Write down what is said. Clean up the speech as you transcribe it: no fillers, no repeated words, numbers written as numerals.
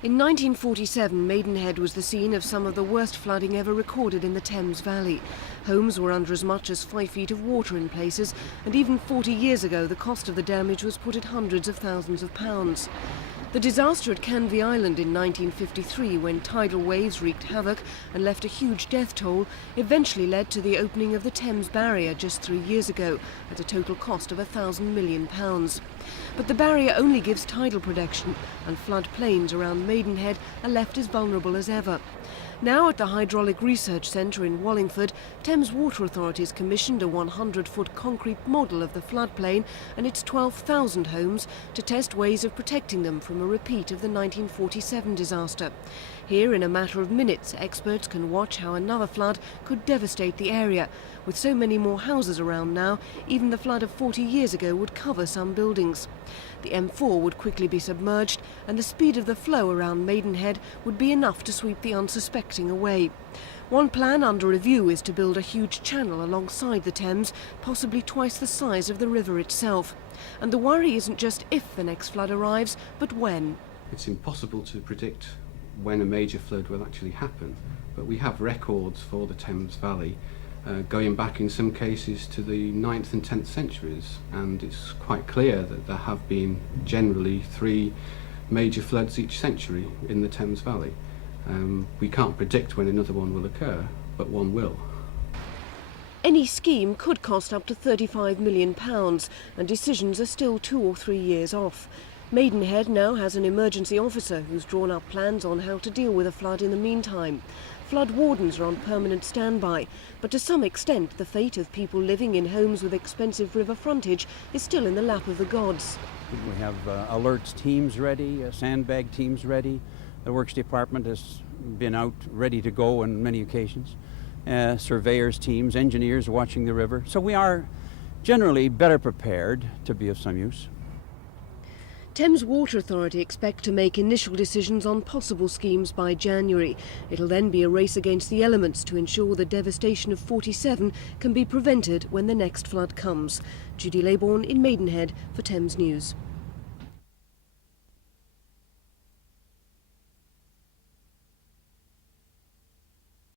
In 1947, Maidenhead was the scene of some of the worst flooding ever recorded in the Thames Valley. Homes were under as much as 5 feet of water in places, and even 40 years ago the cost of the damage was put at hundreds of thousands of pounds. The disaster at Canvey Island in 1953, when tidal waves wreaked havoc and left a huge death toll, eventually led to the opening of the Thames barrier just 3 years ago, at a total cost of £1,000 million. But the barrier only gives tidal protection, and floodplains around Maidenhead are left as vulnerable as ever. Now at the Hydraulic Research Centre in Wallingford, Thames Water Authorities commissioned a 100-foot concrete model of the floodplain and its 12,000 homes to test ways of protecting them from a repeat of the 1947 disaster. Here, in a matter of minutes, experts can watch how another flood could devastate the area. With so many more houses around now, even the flood of 40 years ago would cover some buildings. The M4 would quickly be submerged, and the speed of the flow around Maidenhead would be enough to sweep the unsuspecting away. One plan under review is to build a huge channel alongside the Thames, possibly twice the size of the river itself. And the worry isn't just if the next flood arrives, but when. It's impossible to predict when a major flood will actually happen, but we have records for the Thames Valley going back in some cases to the 9th and 10th centuries, and it's quite clear that there have been generally 3 major floods each century in the Thames Valley. We can't predict when another one will occur, but one will. Any scheme could cost up to £35 million, and decisions are still 2 or 3 years off. Maidenhead now has an emergency officer who's drawn up plans on how to deal with a flood in the meantime. Flood wardens are on permanent standby, but to some extent the fate of people living in homes with expensive river frontage is still in the lap of the gods. We have alerts teams ready, sandbag teams ready. The Works Department has been out ready to go on many occasions. Surveyors teams, engineers watching the river. So we are generally better prepared to be of some use. Thames Water Authority expect to make initial decisions on possible schemes by January. It'll then be a race against the elements to ensure the devastation of 47 can be prevented when the next flood comes. Judy Laybourne in Maidenhead for Thames News.